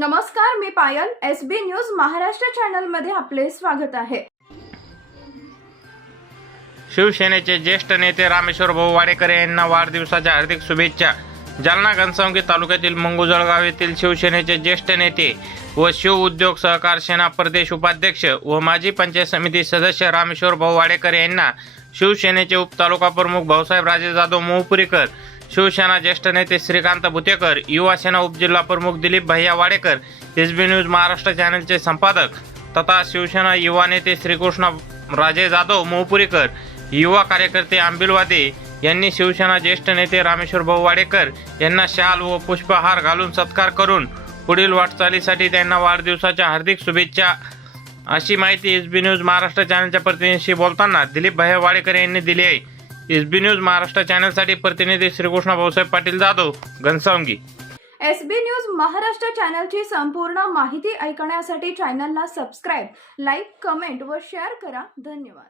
नमस्कार मी Payal S B news Maharashtra चॅनलमध्ये आपले स्वागत आहे. शिवसेनेचे ज्येष्ठ नेते रामेश्वर भाऊ वाडेकर यांना वाढदिवसाच्या हार्दिक शुभेच्छा. जालना घनसावंगी तालुक्यातील मंगुजळगाव येथील शिवसेनेचे ज्येष्ठ नेते व शिव उद्योग सहकार सेना प्रदेश उपाध्यक्ष व माजी पंचायत समिती सदस्य रामेश्वर भाऊ वाडेकर यांना शिवसेनेचे उपतालुका प्रमुख भाऊसाहेब राजे जाधव मोहपुरीकर शिवसेना ज्येष्ठ नेते श्रीकांत भुतेकर युवा सेना उपजिल्हा प्रमुख दिलीप भैया Wadekar S B news Maharashtra चॅनलचे संपादक तथा शिवसेना युवा नेते श्रीकृष्ण राजे जाधव मोहपुरीकर युवा कार्यकर्ते आंबिलवादे यांनी शिवसेना ज्येष्ठ नेते रामेश्वर भाऊ वाडेकर यांना शाल व पुष्पहार घालून सत्कार करून पुढील वाटचालीसाठी त्यांना वाढदिवसाच्या हार्दिक शुभेच्छा. अशी माहिती एस बी न्यूज महाराष्ट्र चॅनलच्या प्रतिनिधीशी बोलताना दिलीप भैया वाडेकर यांनी दिली आहे. एस बी न्यूज महाराष्ट्र चॅनलसाठी प्रतिनिधी Shrikrishna Bhausaheb Patil Jadhav Ghansawangi. S B news Maharashtra चॅनलची संपूर्ण माहिती ऐकण्यासाठी चॅनलला सबस्क्राईब लाईक कमेंट व शेअर करा. धन्यवाद.